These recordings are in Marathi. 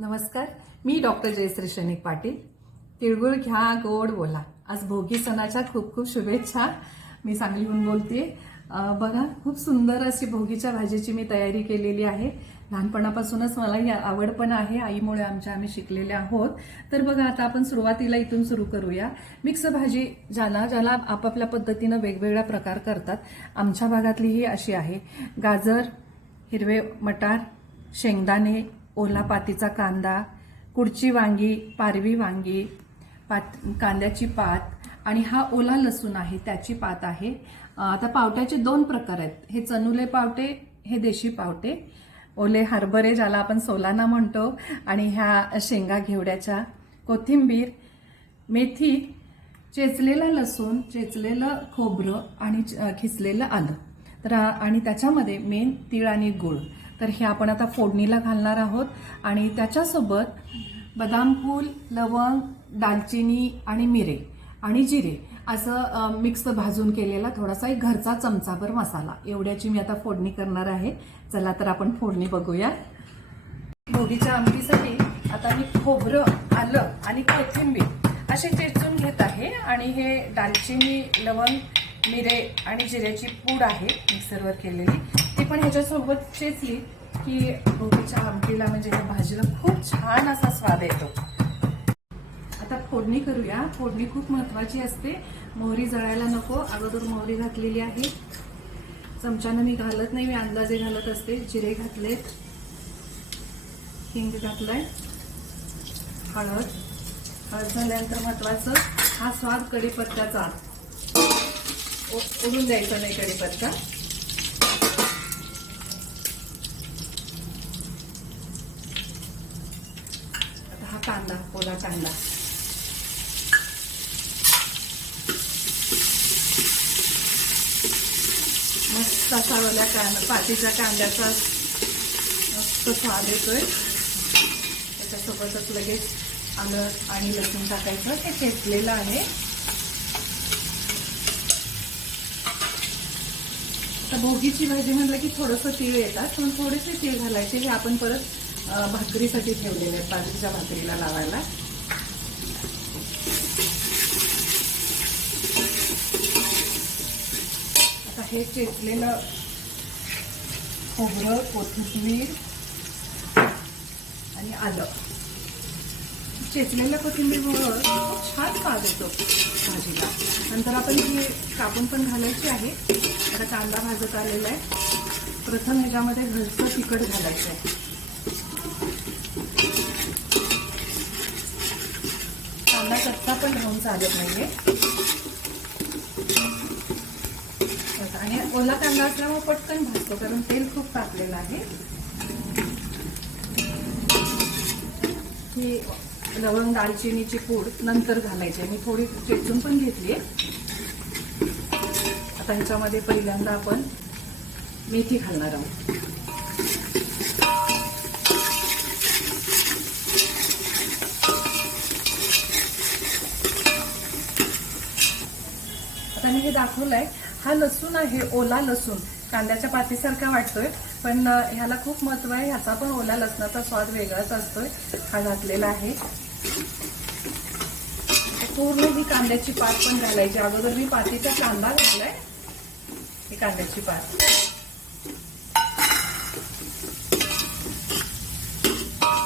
नमस्कार मी डॉक्टर जयश्री शनिक पाटील. तिळगुळ घ्या गोड बोला. आज भोगी सणाच्या खूप खूप शुभेच्छा मी सांगलीहून बोलते बघा खूप सुंदर अशी भोगीच्या भाजीची मी तयारी केलेली आहे. लहानपणापासूनच मला ही आवड पण आहे आईमुळे आमच्या आम्ही शिकलेल्या आहोत. तर बघा आता आपण सुरुवातीला इथून सुरू करूया. मिक्स भाजी ज्याला ज्याला आपापल्या पद्धतीनं वेगवेगळ्या प्रकार करतात आमच्या भागातली ही अशी आहे. गाजर हिरवे मटार शेंगदाणे ओला पातीचा कांदा कुडची वांगी पारवी वांगी पात कांद्याची पात आणि हा ओला लसूण आहे त्याची पात आहे. आता पावट्याचे दोन प्रकार आहेत. हे चनुले पावटे हे देशी पावटे. ओले हरभरे ज्याला आपण सोलाना म्हणतो आणि ह्या शेंगा घेवड्याच्या. कोथिंबीर मेथी चेचलेला लसूण चेचलेलं खोबरं आणि खिचलेलं खिसलेलं आलं. तर आणि त्याच्यामध्ये मेन तीळ आणि गुळ. तर हे आपण आता फोडणीला घालणार आहोत. आणि त्याच्यासोबत बदाम फूल लवंग दालचिनी आणि मिरे आणि जिरे असं मिक्स भाजून केलेला थोडासा एक घरचा चमचाभर मसाला. एवढ्याची मी आता फोडणी करणार आहे. चला तर आपण फोडणी बघूया. भोगीच्या आमटीसाठी आता मी खोबरं आलं आणि कोथिंबीर असे चेचून घेत आहे. आणि हे दालचिनी लवंग मिरे आणि जिऱ्याची पूड आहे मिक्सरवर केलेली. ती पण ह्याच्यासोबत चेचली की भोगीच्या आमटीला म्हणजे ह्या भाजीला खूप छान असा स्वाद येतो. आता फोडणी करूया. फोडणी खूप महत्वाची असते. मोहरी जळायला नको. अगोदर मोहरी घातलेली आहे. चमच्यानं मी घालत नाही मी अंदाजे घालत असते. जिरे घातलेत. हिंग घातलाय. हळद. हळद झाल्यानंतर महत्वाचं हा स्वाद कढीपत्त्याचा. उडून द्यायचा नाही कढीपत्ता. आता हा कांदा ओला कांदा. मस्त असा ओल्या कांदा पातीच्या कांद्याचा मस्त स्वाद येतोय. त्याच्यासोबतच लगेच आलं आणि लसूण टाकायचं. ते खेचलेलं आहे. भोगीची भाजी म्हटलं की थोडंसं तीळ येतात पण थोडेसे तीळ घालायचे हे आपण परत भाकरीसाठी ठेवलेले आहेत बाजरीच्या भाकरीला लावायला. आता हे चेचलेलं खोबरं कोथिंबीर आणि आलं. शेतलेल्या कोथिंबीरमुळं खूप छान स्वाद येतो भाजीला. नंतर आपण ही कापून पण घालायची आहे. आता कांदा भाजत आलेला आहे. प्रथम ह्याच्यामध्ये घरचं तिखट घालायचं आहे. कांदा कच्चा पण राहून चालत नाहीये. आणि ओला कांदा असल्यामुळे पटकन भाजतो कारण तेल खूप तापलेलं आहे. लवंग दालचिनीची पूड नंतर घालायची. आहे मी थोडी चेचून पण घेतली आता ह्याच्यामध्ये पहिल्यांदा आपण मेथी घालणार आहोत. आता मी हे दाखवलंय. हा लसूण आहे ओला लसूण. कांद्याच्या पातीसारखा वाटतोय. पण ह्याला खूप महत्त्व आहे. ह्याचा पण ओला लसणाचा स्वाद वेगळाच असतोय. हा घातलेला आहे. पूर्ण ही कांद्याची पात पण घालायची. अगोदर मी पातीचा कांदा घातलाय. ही कांद्याची पात.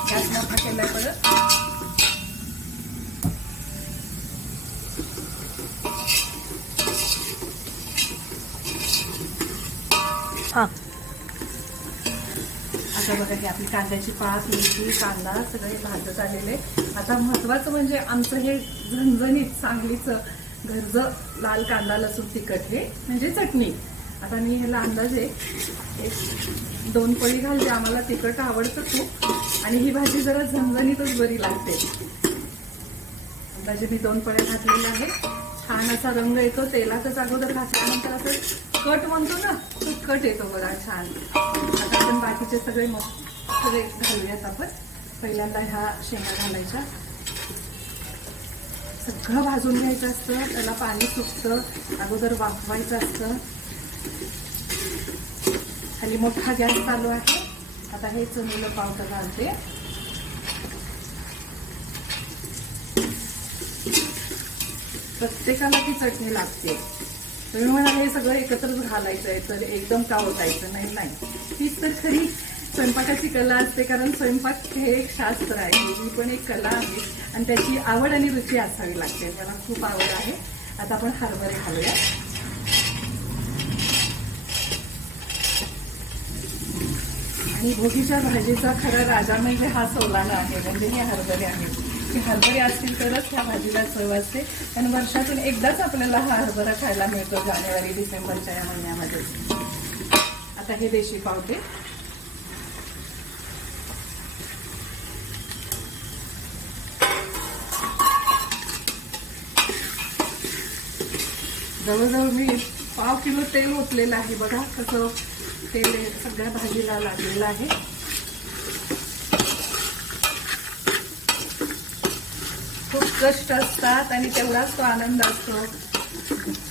गॅस मोठा केलाय परत. हा. आता बघा की आपली कांद्याची पाच मिरची कांदा सगळे भाजत आलेले आता महत्वाचं म्हणजे आमचं हे झणझणीत सांगलीचं घरचं लाल कांदा लसूण तिखट हे म्हणजे चटणी. आता मी ह्याला अंदाजे एक दोन पळी घालते आम्हाला तिखट आवडतं खूप. आणि ही भाजी जरा झणझणीतच बरी लागते. अंदाजे मी दोन पळे घातलेले आहे छान असा रंग येतो तेलातच अगोदर घातल्यानंतर असं कट म्हणतो ना तो कट येतो बघा छान. आता आपण बाकीचे सगळे मसाले घालूयात आपण. पहिल्यांदा ह्या शेंगा घालायच्या. सगळं भाजून घ्यायचं असतं त्याला पाणी सुटतं अगोदर वाफवायचं असतं. खाली मोठा गॅस चालू आहे. आता हे चुनीला पावडर घालते. प्रत्येकाला ती चटणी लागते. तुम्ही म्हणाले हे सगळं एकत्रच घालायचं आहे तर एकदम का होतायचं नाही नाही. तीच तर खरी स्वयंपाकाची कला असते कारण स्वयंपाक हे एक शास्त्र आहे. ही पण एक कला आहे आणि त्याची आवड आणि रुची असावी लागते. मला खूप आवड आहे. आता आपण हरभरे घालूया आणि भोगीच्या भाजीचा खरा राजा म्हणजे हा सोलाना आहे म्हणजे हे हरभरे आहेत. की हरभरे असतील तरच ह्या भाजीला चव असते. आणि वर्षातून एकदाच आपल्याला हा हरभरा खायला मिळतो जानेवारी डिसेंबरच्या या महिन्यामध्ये. आता हे देशी पावते जवळजवळ मी पाव किलो तेल ओतलेलं आहे बघा. कसं तेल सगळ्या भाजीला लागलेलं आहे. कष्ट असतात आणि तेवढाच तो आनंद असतो.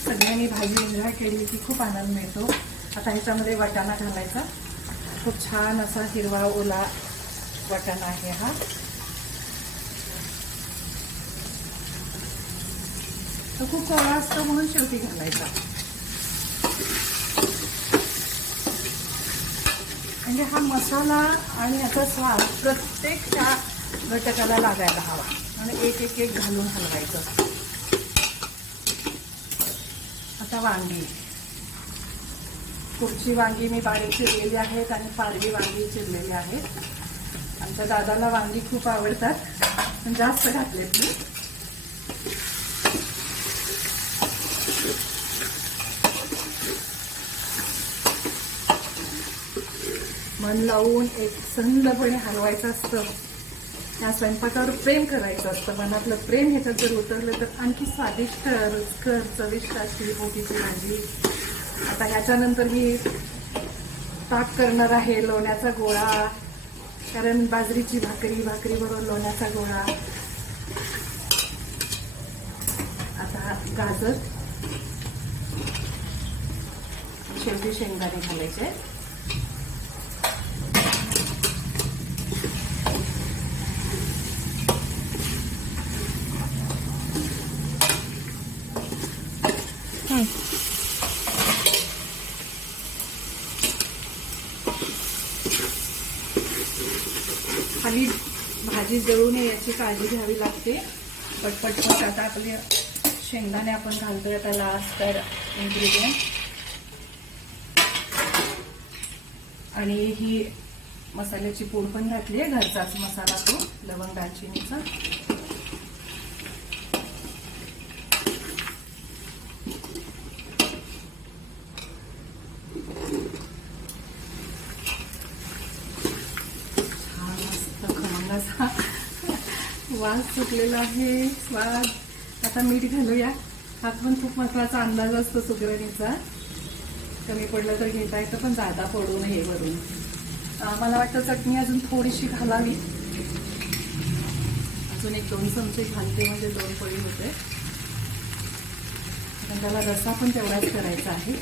सगळ्यांनी भाजी एन्जॉय केली की खूप आनंद मिळतो. आता ह्याच्यामध्ये वाटाणा घालायचा. खूप छान असा हिरवा ओला वाटाणा आहे हा. तो खूप कोवळा असतो म्हणून शेवटी घालायचा. म्हणजे हा मसाला आणि याचा स्वाद प्रत्येक त्या घटकाला लागायला हवा. आणि एक एक एक घालून हलवायचं. आता वांगी. पुढची वांगी मी बारीक चिरलेली आहेत आणि पारवी वांगी चिरलेली आहेत. आमच्या दादाला वांगी खूप आवडतात. पण जास्त घातलेत मी. मन लावून एक संदपणे हलवायचं असतं. या स्वयंपाकावर प्रेम करायचं असतं. मनातलं प्रेम ह्याच्यात जर उतरलं तर आणखी स्वादिष्ट रुचकर चविष्ट अशी मोठीची भाजी. आता ह्याच्यानंतर मी ताक करणार आहे लोण्याचा गोळा. कारण बाजरीची भाकरी भाकरीबरोबर लोण्याचा गोळा. आता गाजर. शेवटी शेंगदाणे घालायचे खाली भाजी जळू नये याची काळजी घ्यावी लागते. पटपटपट आता आपले शेंगदाणे आपण घालतोय आता लास्ट तर इन्ग्रेडियंट आणि ही मसाल्याची पूड पण घातली आहे घरचाच मसाला तो लवंग दालचिनीचा छान मस्त खमंग असा वास सुटलेला आहे. स्वाद आता मीठ घालूया. हा पण खूप महत्त्वाचा अंदाज असतो सुगरणीचा. कमी पडलं तर घेता येतं पण जादा पडू नये वरून. मला वाटतं चटणी अजून थोडीशी घालावी. अजून एक दोन चमचे घालते म्हणजे दोन पळी होते. पण त्याला रसा पण तेवढाच करायचा आहे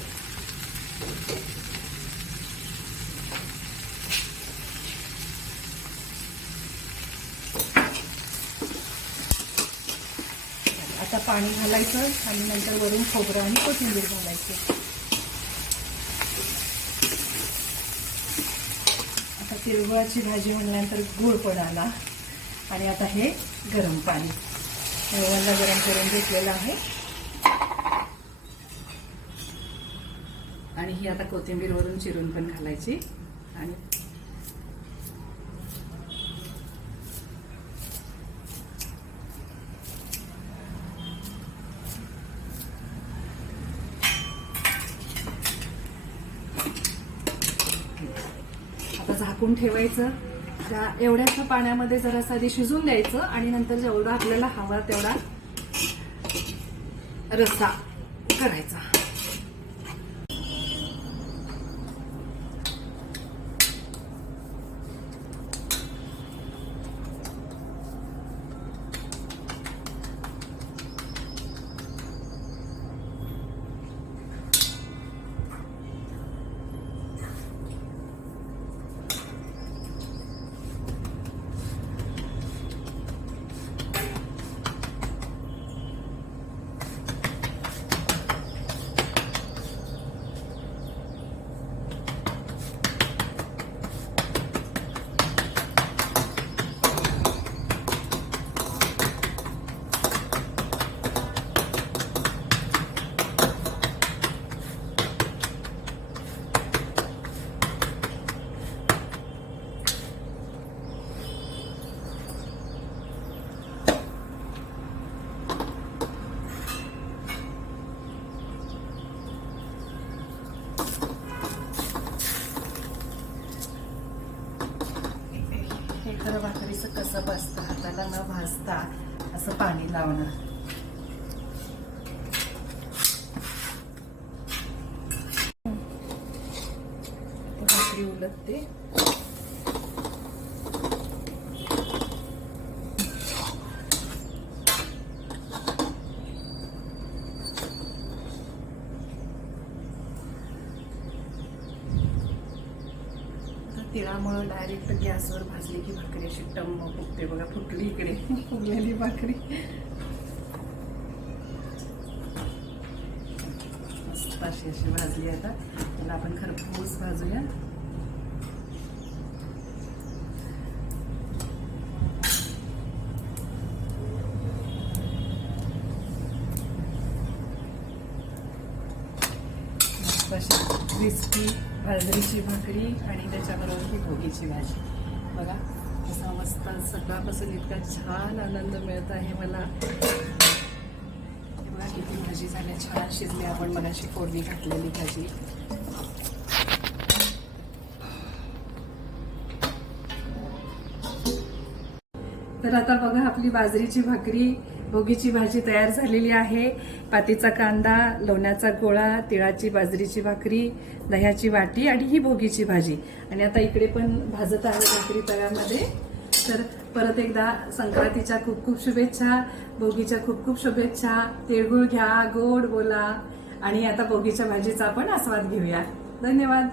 आता पाणी घालायचं आणि नंतर वरून खोबरं आणि कोथिंबीर घालायची. आता तिरगुळाची भाजी म्हणल्यानंतर गुळ पण आला आणि आता हे गरम पाणी. ओव्हनला गरम करून घेतलेलं आहे. आणि ही आता कोथिंबीर वरून चिरून पण घालायची. आणि आता झाकून ठेवायचं. त्या एवढ्याशा पाण्यामध्ये जरासा आधी शिजून द्यायचं आणि नंतर जेवढा आपल्याला हवा तेवढा रस्सा करायचा. लावणार. पाणी भाकरी उलटते. त्यामुळं डायरेक्ट गॅसवर भाजली की भाकरी अशी टम्म फुगते बघा फुटली इकडे. फुगलेली भाकरी. मस्त अशी अशी भाजली आता. त्याला आपण खरपूस भाजूया मस्त अशी क्रिस्पी बाजरीची भाकरी आणि त्याच्याबरोबर ही भोगीची भाजी. बघा असा मस्त सकाळपासून इतका छान आनंद मिळत आहे मला. बघा किती भाजी झाल्या. छान शिजली आपण मगाशी फोडणी घातलेली भाजी. तर आता बघा आपली बाजरीची भाकरी भोगीची भाजी तयार झालेली आहे. पातीचा कांदा लोण्याचा गोळा तिळाची बाजरीची भाकरी दह्याची वाटी आणि ही भोगीची भाजी. आणि आता इकडे पण भाजत आहे भाकरी तव्यामध्ये. तर परत एकदा संक्रांतीच्या खूप खूप शुभेच्छा भोगीच्या खूप खूप शुभेच्छा. तिळगुळ घ्या गोड बोला. आणि आता भोगीच्या भाजीचा आपण आस्वाद घेऊया. धन्यवाद.